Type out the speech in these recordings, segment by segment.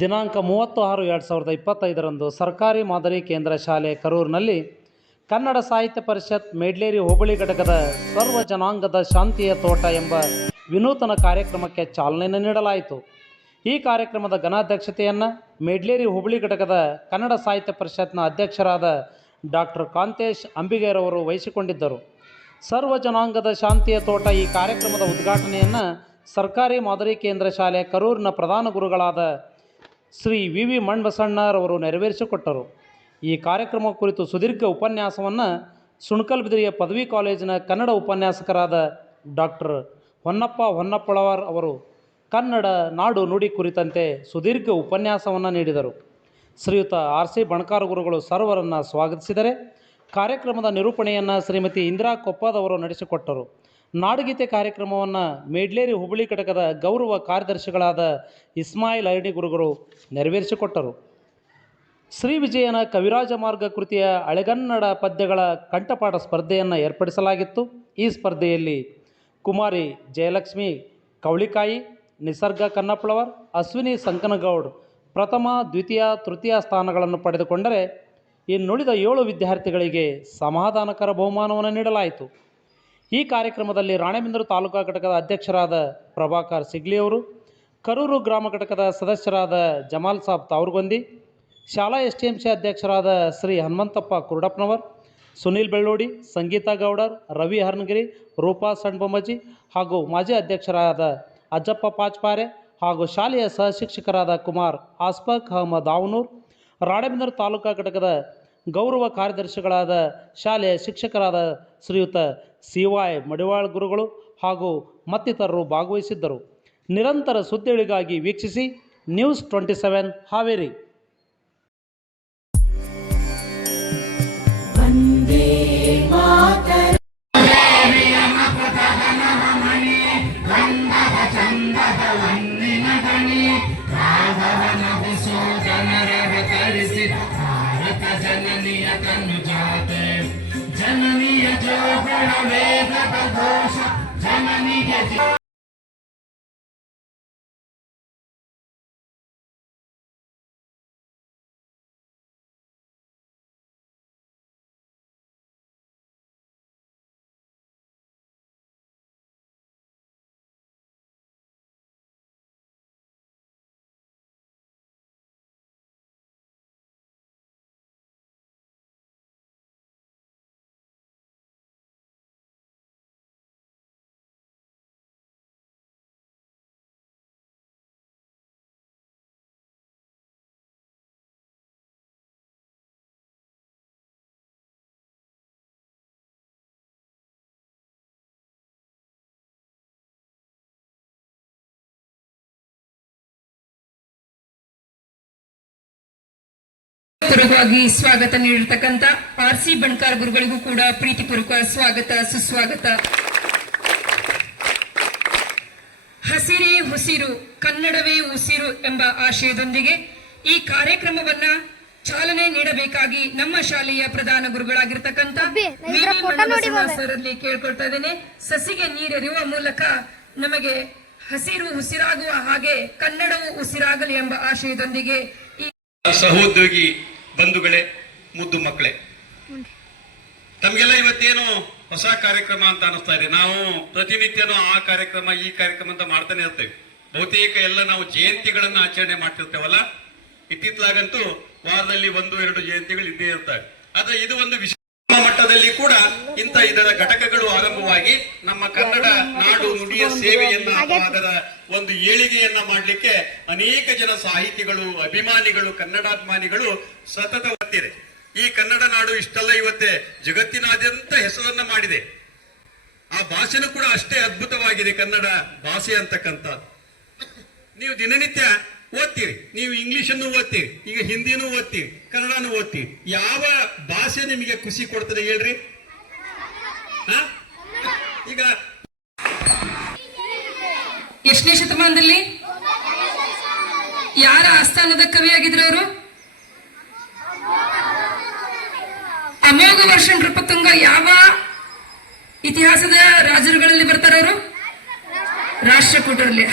ದಿನಾಂಕ ಮೂವತ್ತು ಆರು ಎರಡು ಸಾವಿರದ ಇಪ್ಪತ್ತೈದರಂದು ಸರ್ಕಾರಿ ಮಾದರಿ ಕೇಂದ್ರ ಶಾಲೆ ಕರೂರಿನಲ್ಲಿ ಕನ್ನಡ ಸಾಹಿತ್ಯ ಪರಿಷತ್ ಮೇಡ್ಲೇರಿ ಹೋಬಳಿ ಘಟಕದ ಸರ್ವ ಜನಾಂಗದ ಶಾಂತಿಯ ತೋಟ ಎಂಬ ವಿನೂತನ ಕಾರ್ಯಕ್ರಮಕ್ಕೆ ಚಾಲನೆಯನ್ನು ನೀಡಲಾಯಿತು. ಈ ಕಾರ್ಯಕ್ರಮದ ಘನಾಧ್ಯಕ್ಷತೆಯನ್ನು ಮೇಡ್ಲೇರಿ ಹೋಬಳಿ ಘಟಕದ ಕನ್ನಡ ಸಾಹಿತ್ಯ ಪರಿಷತ್ನ ಅಧ್ಯಕ್ಷರಾದ ಡಾಕ್ಟರ್ ಕಾಂತೇಶ್ ಅಂಬಿಗೇರವರು ವಹಿಸಿಕೊಂಡಿದ್ದರು. ಸರ್ವ ಜನಾಂಗದ ಶಾಂತಿಯ ತೋಟ ಈ ಕಾರ್ಯಕ್ರಮದ ಉದ್ಘಾಟನೆಯನ್ನು ಸರ್ಕಾರಿ ಮಾದರಿ ಕೇಂದ್ರ ಶಾಲೆ ಕರೂರಿನ ಪ್ರಧಾನ ಗುರುಗಳಾದ ಶ್ರೀ ವಿ ವಿ ಮಣ್ಬಸಣ್ಣರವರು ನೆರವೇರಿಸಿಕೊಟ್ಟರು. ಈ ಕಾರ್ಯಕ್ರಮ ಕುರಿತು ಸುದೀರ್ಘ ಉಪನ್ಯಾಸವನ್ನು ಸುಣಕಲ್ಬಿದಿರಿಯ ಪದವಿ ಕಾಲೇಜಿನ ಕನ್ನಡ ಉಪನ್ಯಾಸಕರಾದ ಡಾಕ್ಟರ್ ಹೊನ್ನಪ್ಪ ಹೊನ್ನಪ್ಪಳವರ್ ಅವರು ಕನ್ನಡ ನಾಡು ನುಡಿ ಕುರಿತಂತೆ ಸುದೀರ್ಘ ಉಪನ್ಯಾಸವನ್ನು ನೀಡಿದರು. ಶ್ರೀಯುತ ಆರ್ ಸಿ ಬಣಕಾರ ಗುರುಗಳು ಸರ್ವರನ್ನು ಸ್ವಾಗತಿಸಿದರೆ, ಕಾರ್ಯಕ್ರಮದ ನಿರೂಪಣೆಯನ್ನು ಶ್ರೀಮತಿ ಇಂದಿರಾ ಕೊಪ್ಪದವರು ನಡೆಸಿಕೊಟ್ಟರು. ನಾಡಗೀತೆ ಕಾರ್ಯಕ್ರಮವನ್ನು ಮೇಡ್ಲೇರಿ ಹುಬ್ಬಳ್ಳಿ ಘಟಕದ ಗೌರವ ಕಾರ್ಯದರ್ಶಿಗಳಾದ ಇಸ್ಮಾಯಿಲ್ ಅರಡಿ ಗುರುಗಳು ನೆರವೇರಿಸಿಕೊಟ್ಟರು. ಶ್ರೀ ವಿಜಯನ ಕವಿರಾಜ ಮಾರ್ಗ ಕೃತಿಯ ಅಳೆಗನ್ನಡ ಪದ್ಯಗಳ ಕಂಠಪಾಠ ಸ್ಪರ್ಧೆಯನ್ನು ಏರ್ಪಡಿಸಲಾಗಿತ್ತು. ಈ ಸ್ಪರ್ಧೆಯಲ್ಲಿ ಕುಮಾರಿ ಜಯಲಕ್ಷ್ಮಿ ಕವಳಿಕಾಯಿ, ನಿಸರ್ಗ ಕನ್ನಪ್ಪಳವರ್, ಅಶ್ವಿನಿ ಸಂಕನಗೌಡ್ ಪ್ರಥಮ, ದ್ವಿತೀಯ, ತೃತೀಯ ಸ್ಥಾನಗಳನ್ನು ಪಡೆದುಕೊಂಡರೆ ಇನ್ನುಳಿದ ಏಳು ವಿದ್ಯಾರ್ಥಿಗಳಿಗೆ ಸಮಾಧಾನಕರ ಬಹುಮಾನವನ್ನು ನೀಡಲಾಯಿತು. ಈ ಕಾರ್ಯಕ್ರಮದಲ್ಲಿ ರಾಣೆಬೆನ್ನೂರು ತಾಲೂಕಾ ಘಟಕದ ಅಧ್ಯಕ್ಷರಾದ ಪ್ರಭಾಕರ್ ಸಿಗ್ಲಿಯವರು, ಕರೂರು ಗ್ರಾಮ ಘಟಕದ ಸದಸ್ಯರಾದ ಜಮಾಲ್ ಸಾಬ್ ತಾವ್ರಗೊಂದಿ, ಶಾಲಾ ಎಸ್ ಟಿ ಎಂ ಸಿ ಅಧ್ಯಕ್ಷರಾದ ಶ್ರೀ ಹನುಮಂತಪ್ಪ ಕುರುಡಪ್ಪನವರ್, ಸುನೀಲ್ ಬೆಳ್ಳೋಡಿ, ಸಂಗೀತಾ ಗೌಡರ್, ರವಿ ಹರ್ನಗಿರಿ, ರೂಪಾ ಸಣ್ಬೊಮ್ಮಜಿ ಹಾಗೂ ಮಾಜಿ ಅಧ್ಯಕ್ಷರಾದ ಅಜ್ಜಪ್ಪ ಪಾಚ್ಪಾರೆ ಹಾಗೂ ಶಾಲೆಯ ಸಹಶಿಕ್ಷಕರಾದ ಕುಮಾರ್ ಆಸ್ಫಾಕ್ ಅಹಮದ್ ಆವನೂರ್, ರಾಣೆಬೆನ್ನೂರು ತಾಲೂಕಾ ಘಟಕದ ಗೌರವ ಕಾರ್ಯದರ್ಶಿಗಳಾದ ಶಾಲೆಯ ಶಿಕ್ಷಕರಾದ ಶ್ರೀಯುತ ಸಿ ವಾಯ್ ಮಡಿವಾಳ್ ಗುರುಗಳು ಹಾಗೂ ಮತ್ತಿತರರು ಭಾಗವಹಿಸಿದ್ದರು. ನಿರಂತರ ಸುದ್ದಿಗಳಿಗಾಗಿ ವೀಕ್ಷಿಸಿ ನ್ಯೂಸ್ ಟ್ವೆಂಟಿ ಸೆವೆನ್ ಹಾವೇರಿ. जननीय तनुजाते। जननीय जो गुण वेद प्रदोष जननीय ಪೂರ್ವಕವಾಗಿ ಸ್ವಾಗತ ನೀಡಿರ್ತಕ್ಕಂಥ ಆರ್ ಸಿ ಬಣ್ಕಾರ್ ಗುರುಗಳಿಗೂ ಕೂಡ ಪ್ರೀತಿಪೂರ್ವಕ ಸ್ವಾಗತ ಸುಸ್ವಾಗತ ಹಸಿರೇ ಉಸಿರು ಕನ್ನಡವೇ ಉಸಿರು ಎಂಬ ಆಶಯದೊಂದಿಗೆ ಈ ಕಾರ್ಯಕ್ರಮವನ್ನ ಚಾಲನೆ ನೀಡಬೇಕಾಗಿ ನಮ್ಮ ಶಾಲೆಯ ಪ್ರಧಾನ ಗುರುಗಳಾಗಿರ್ತಕ್ಕಂಥ ಅಬ್ಬಿ, ನಾ ವಿ. ಇದ್ರ ವಿ. photo ನೋಡಿ ಮನ್ನಬಸವ ಸರಲ್ಲಿ ಕೇಳ್ಕೊಳ್ತಾ ಇದ್ದೇನೆ ಸಸಿಗೆ ನೀರೆರಿಯುವ ಮೂಲಕ ನಮಗೆ ಹಸಿರು ಉಸಿರಾಗುವ ಹಾಗೆ ಕನ್ನಡವು ಉಸಿರಾಗಲಿ ಎಂಬ ಆಶಯದೊಂದಿಗೆ ಈ ಸಹೋದ್ಯೋಗಿ ಬಂಧುಗಳೇ, ಮುದ್ದು ಮಕ್ಕಳೇ. ತಮಗೆಲ್ಲ ಇವತ್ತೇನು ಹೊಸ ಕಾರ್ಯಕ್ರಮ ಅಂತ ಅನಿಸ್ತಾ ಇದೆ. ನಾವು ಪ್ರತಿನಿತ್ಯನೂ ಆ ಕಾರ್ಯಕ್ರಮ, ಈ ಕಾರ್ಯಕ್ರಮ ಅಂತ ಮಾಡ್ತಾನೆ ಇರ್ತೇವೆ. ಬಹುತೇಕ ಎಲ್ಲ ನಾವು ಜಯಂತಿಗಳನ್ನ ಆಚರಣೆ ಮಾಡ್ತಿರ್ತೇವಲ್ಲ? ಇತ್ತಿತ್ತಲಾಗಂತೂ ವಾರದಲ್ಲಿ ಒಂದು, ಎರಡು ಜಯಂತಿಗಳು ಇದ್ದೇ ಇರ್ತವೆ. ಆದ್ರೆ ಇದು ಒಂದು ವಿಶೇಷ ಮಟ್ಟದಲ್ಲಿ ಕೂಡ ಇಂಥ ಇದರ ಘಟಕಗಳು ಆರಂಭವಾಗಿ ನಮ್ಮ ಕನ್ನಡ ನಾಡು ನುಡಿಯ ಸೇವೆಯನ್ನ ಅದರ ಒಂದು ಏಳಿಗೆಯನ್ನ ಮಾಡಲಿಕ್ಕೆ ಅನೇಕ ಜನ ಸಾಹಿತಿಗಳು, ಅಭಿಮಾನಿಗಳು, ಕನ್ನಡಾಭಿಮಾನಿಗಳು ಸತತ ಒತ್ತಿದೆ ಈ ಕನ್ನಡ ನಾಡು ಇಷ್ಟಲ್ಲ ಇವತ್ತೇ, ಜಗತ್ತಿನಾದ್ಯಂತ ಹೆಸರನ್ನ ಮಾಡಿದೆ. ಆ ಭಾಷೆನೂ ಕೂಡ ಅಷ್ಟೇ ಅದ್ಭುತವಾಗಿದೆ ಕನ್ನಡ ಭಾಷೆ ಅಂತಕ್ಕಂಥ. ನೀವು ದಿನನಿತ್ಯ ಓದ್ತೀರಿ, ನೀವು ಇಂಗ್ಲಿಷನ್ನು ಓದ್ತೀರಿ, ಈಗ ಹಿಂದಿನೂ ಓದ್ತೀರಿ, ಕನ್ನಡನೂ ಓದ್ತೀರಿ, ಯಾವ ಭಾಷೆ ನಿಮಗೆ ಖುಷಿ ಕೊಡ್ತದೆ ಹೇಳ್ರಿ? ಈಗ ಎಷ್ಟನೇ ಶತಮಾನದಲ್ಲಿ? ಯಾರ ಆಸ್ಥಾನದ ಕವಿಯಾಗಿದ್ರು ಅವರು? ಅಮೋಘ ವರ್ಷ ನೃಪತುಂಗ ಯಾವ ಇತಿಹಾಸದ ರಾಜರುಗಳಲ್ಲಿ ಬರ್ತಾರ ಅವರು? ರಾಷ್ಟ್ರಕೂಟರಲ್ಲಿ.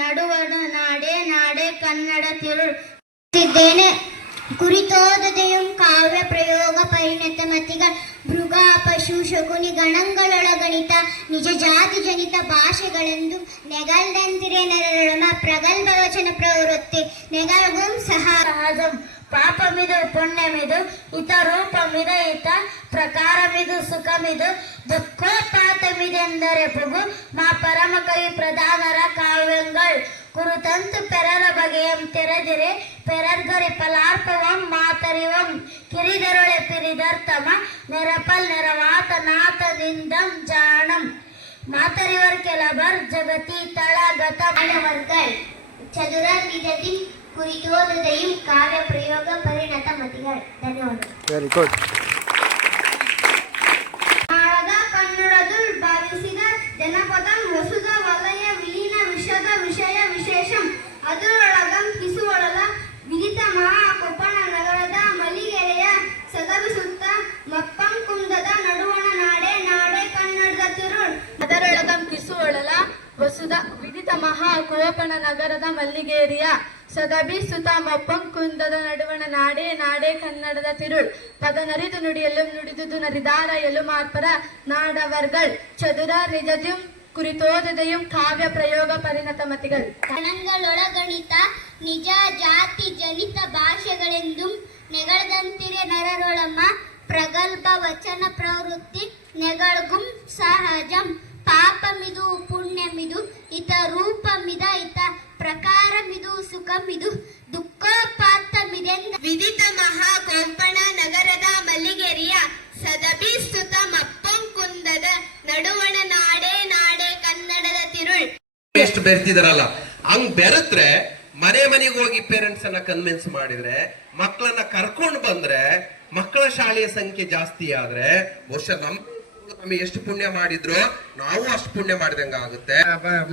ನಡುವಣ ನಾಡೆ ನಾಡೆ ಕನ್ನಡ ತಿರುಳು ಕುರಿತೋದದೆയും ಕಾವ್ಯ ಪ್ರಯೋಗ, ಪರಿಣತ ಮತಿಗಳ ಮೃಗ ಪಶು ಶಕುನಿ ಗಣಂಗಳೊಳಗಣಿತ ನಿಜ ಜಾತಿ ಜನಿತ ಭಾಷೆಗಳೆಂದು ನೆಗಲ್ದಂತಿರೇ ನೆರಳಮ ಪ್ರಗಲ್ಭ ವಚನ ಪ್ರವೃತ್ತಿ. ನೆಗಲ್ಗುಂ ಸಹ ಪಾಪಮಿದು ಪುಣ್ಯಮಿದು ಇತ ರೂಪಮಿದ ಇತ ಪ್ರಕಾರವಿದು ಸುಖಮಿದು. ದುಃಖೋಪಾತಮಿದೆಂದರೆ ಪ್ರಭು ಮಾ ಪರಮ ಕವಿ ಪ್ರಧಾನರ ಕಾವ್ಯಗಳು. ಕುರುತಂತು ಪೆರರ ಬಗೆಯಂ ತೆರೆದಿರೆ ಪೆರರ್ಗರೆ ಪಲಾರ್ಪವಂ ಮಾತರಿವಂ. ಕಿರಿದರೊಳೆ ಪಿರಿದರ್ತಮ ನೆರಪಲ್ ನೆರವಾತ ನಿಂದಂ ಜಾಣಂ. ಮಾತರಿವರ್ ಕೆಲಬರ್ ಜಗತಿ ತಳಗತ. ಮನವರ್ಗಲ್ ಚದುರರ್ ನಿಜತಿ ಕುರಿತೋದೆಯು ಕಾವ್ಯ ಪ್ರಯೋಗ ಪರಿಣತ ಮತಿಗಳು ಧನ್ಯವಾದ. ವೆರಿ ಗುಡ್ ನಗರದ ಮಲ್ಲಿಗೇರಿಯ ಸದಬಿ ಸುತ ಮಪ್ಪಂ ಕುಂದದ ನಡುವಣ ನಾಡೇ ನಾಡೇ ಕನ್ನಡದ ತಿರುಳ್. ಪದನರಿದು ನುಡಿಯಲು ನುಡಿದುದು ನರಿದಾರ ಎಲು ಮಾರ್ಪರ ನಾಡವರ್ಗಳ್. ಚದುರ ನಿಜದ್ಯುಂ ಕುರಿತೋದದೆയും ಕಾವ್ಯ ಪ್ರಯೋಗ ಪರಿಣತ ಮತಿಗಳು ಗಣಗಳೊಳಗಣಿತ ನಿಜ ಜಾತಿ ಜನಿತ ಭಾಷೆಗಳೆಂದು ನೆಗಳದಂತಿರೆ ನರರೊಳಮ್ಮ ಪ್ರಗಲ್ಭ ವಚನ ಪ್ರವೃತ್ತಿ ನೆಗಳಗುಂ ಸಹಜಂ ಪಾಪಮಿದು, ಪುಣ್ಯಮಿದು, ಇತ ರೂಪಮಿದ, ಇತ ಪ್ರಕಾರಮಿದು, ಸುಖಮಿದು ದುಃಖೋಪಾತಮಿದೆಂದ ವಿದಿತ ಮಹಾ ಕೊಂಪಣ ನಗರದ ಮಲ್ಲಿಗೆರೆಯ ಸದಭಿಸ್ತುತ ಮಪ್ಪಂಕುಂದದ ನಡುವಣ ನಾಡೆ ನಾಡೆ ಕನ್ನಡದ ತಿರುಳ್. ಎಷ್ಟು ಬೆರ್ತಿದಾರಲ್ಲ, ಹಂಗ್ ಬೆರೆತ್ರೆ ಮನೆ ಮನೆಗೆ ಹೋಗಿ ಪೇರೆಂಟ್ಸ್ ಅನ್ನ ಕನ್ವಿನ್ಸ್ ಮಾಡಿದ್ರೆ ಮಕ್ಕಳನ್ನ ಕರ್ಕೊಂಡು ಬಂದ್ರೆ ಮಕ್ಕಳ ಶಾಲೆಯ ಸಂಖ್ಯೆ ಜಾಸ್ತಿ ಆದ್ರೆ, ಬಹುಶಃ ನಮ್ ನಮಗೆ ಎಷ್ಟು ಪುಣ್ಯ ಮಾಡಿದ್ರು? ನಾವು ಅಷ್ಟು ಪುಣ್ಯ ಮಾಡಿದಂಗ ಆಗುತ್ತೆ.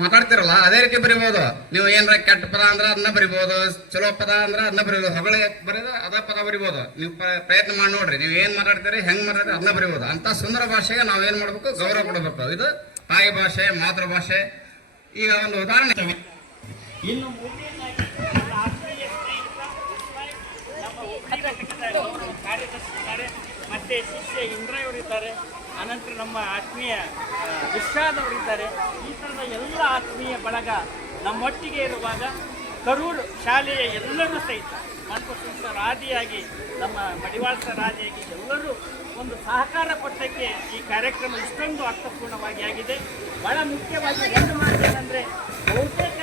ಮಾತಾಡ್ತಿರಲ್ಲ? ಅದೇ ರೀತಿ ಬರಿಬಹುದು ನೀವು ಏನಾರ ಕೆಟ್ಟ ಪದ ಅಂದ್ರೆ ಅದನ್ನ ಬರಿಬಹುದು ಚಲೋ ಪದ ಅಂದ್ರೆ ಅದನ್ನ ಬರಿಬಹುದು ಹೊಗಳ ಬರೆದ ಅದ ಪದ ಬರಿಬಹುದು ನೀವು ಪ್ರಯತ್ನ ಮಾಡಿ ನೋಡ್ರಿ. ನೀವು ಏನ್ ಮಾತಾಡ್ತೀರಿ ಹೆಂಗ್ ಮಾತಾಡ್ತೀರಿ ಅದನ್ನ ಬರಿಬಹುದು ಅಂತ ಸುಂದರ ಭಾಷೆಗೆ ನಾವು ಏನ್ ಮಾಡ್ಬೇಕು? ಗೌರವ ಕೊಡಬೇಕು. ಇದು ತಾಯಿ ಭಾಷೆ ಮಾತೃಭಾಷೆ ಈಗ ಒಂದು ಉದಾಹರಣೆ ಇನ್ನು ಮತ್ತೆ ಶಿಷ್ಯ ಇಂದ್ರಯವರಿದ್ದಾರೆ ಅನಂತರ ನಮ್ಮ ಆತ್ಮೀಯ ಆ, ವಿಶ್ವಾದವರಿದ್ದಾರೆ ಈ ಥರದ ಎಲ್ಲ ಆತ್ಮೀಯ ಬಳಗ ನಮ್ಮೊಟ್ಟಿಗೆ ಇರುವಾಗ ಕರೂರು ಶಾಲೆಯ ಎಲ್ಲರೂ ಸಹಿತ ಮತ್ತು ರಾಜಿಯಾಗಿ ನಮ್ಮ ಮಡಿವಾಳ ಸರ್ ಆದಿಯಾಗಿ ಎಲ್ಲರೂ ಒಂದು ಸಹಕಾರ ಕೊಟ್ಟಕ್ಕೆ ಈ ಕಾರ್ಯಕ್ರಮ ಇಷ್ಟೊಂದು ಅರ್ಥಪೂರ್ಣವಾಗಿ ಆಗಿದೆ. ಬಹಳ ಮುಖ್ಯವಾಗಿ ಏನು ಮಾತೇನೆಂದರೆ ಬಹುತೇಕ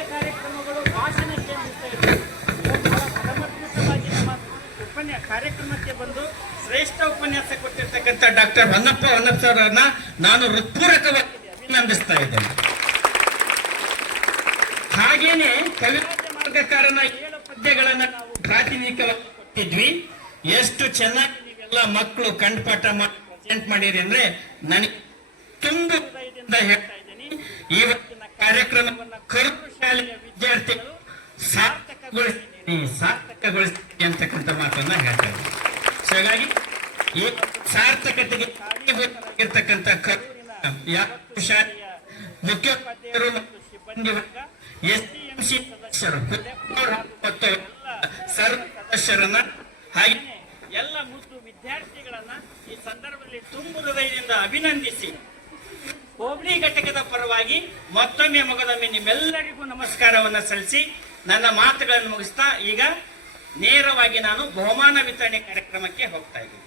ಶ್ರೇಷ್ಠ ಉಪನ್ಯಾಸ ಕೊಟ್ಟಿರ್ತಕ್ಕಂಥ ಡಾಕ್ಟರ್ ಹೊನ್ನಪ್ಪ ಹೊನ್ನಪ್ಪ ಅವರನ್ನ ನಾನು ಹೃತ್ಪೂರ್ವಕವಾಗಿ ಅಭಿನಂದಿಸ್ತಾ ಇದ್ದೇನೆ. ಹಾಗೇನೆ ಕವಿರಾಜ ಮಾರ್ಗಕಾರನ ಏಳು ಪದ್ಯಗಳನ್ನ ನಾವು ಪ್ರಾತಿನಿಧಿಕವಾಗಿ ಕೊಟ್ಟಿದ್ವಿ. ಎಷ್ಟು ಚೆನ್ನಾಗಿ ನೀವೆಲ್ಲ ಮಕ್ಕಳು ಕಂಠಪಾಠ ಮಾಡಿ ಪ್ರೆಸೆಂಟ್ ಮಾಡಿರಿ ಅಂದ್ರೆ ನನಗೆ ತುಂಬ ಹೃದಯದಿಂದ ಹೇಳ್ತಾ ಇದ್ದೀನಿ. ಇವತ್ತಿನ ಕಾರ್ಯಕ್ರಮವನ್ನು ಕರ್ಪು ಶಾಲೆಯ ವಿದ್ಯಾರ್ಥಿಗಳು ಸಾರ್ಥಕಗೊಳಿಸ್ತೀನಿ ಸಾರ್ಥಕಗೊಳಿಸ್ತೀನಿ ಅಂತಕ್ಕಂಥ ಮಾತನ್ನ ಹೇಳ್ತಾ ಇದ್ದೀನಿ. ಹಾಗಾಗಿ ಸಾರ್ಥಕತೆಗೆ ಕರೂರಿನ ಯಾವತ್ತು ಶಾಲೆಯ ಮುಖ್ಯೋಪಾಧ್ಯಾಯರು ಮತ್ತು ಸಿಬ್ಬಂದಿ ವರ್ಗ ಎಸ್ ಸಿ ಸದಸ್ಯರು ಮತ್ತು ಸರ್ವ ಸದಸ್ಯರನ್ನ ಹಾಗೆ ಎಲ್ಲ ಮುದ್ದು ವಿದ್ಯಾರ್ಥಿಗಳನ್ನ ಈ ಸಂದರ್ಭದಲ್ಲಿ ತುಂಬು ಹೃದಯದಿಂದ ಅಭಿನಂದಿಸಿ. ಹೋಬಳಿ ಘಟಕದ ಪರವಾಗಿ ಮತ್ತೊಮ್ಮೆ ಮಗದೊಮ್ಮೆ ನಿಮ್ಮೆಲ್ಲರಿಗೂ ನಮಸ್ಕಾರವನ್ನ ಸಲ್ಲಿಸಿ ನನ್ನ ಮಾತುಗಳನ್ನು ಮುಗಿಸ್ತಾ ಈಗ ನೇರವಾಗಿ ನಾನು ಬಹುಮಾನ ವಿತರಣೆ ಕಾರ್ಯಕ್ರಮಕ್ಕೆ ಹೋಗ್ತಾ ಇದ್ದೀನಿ.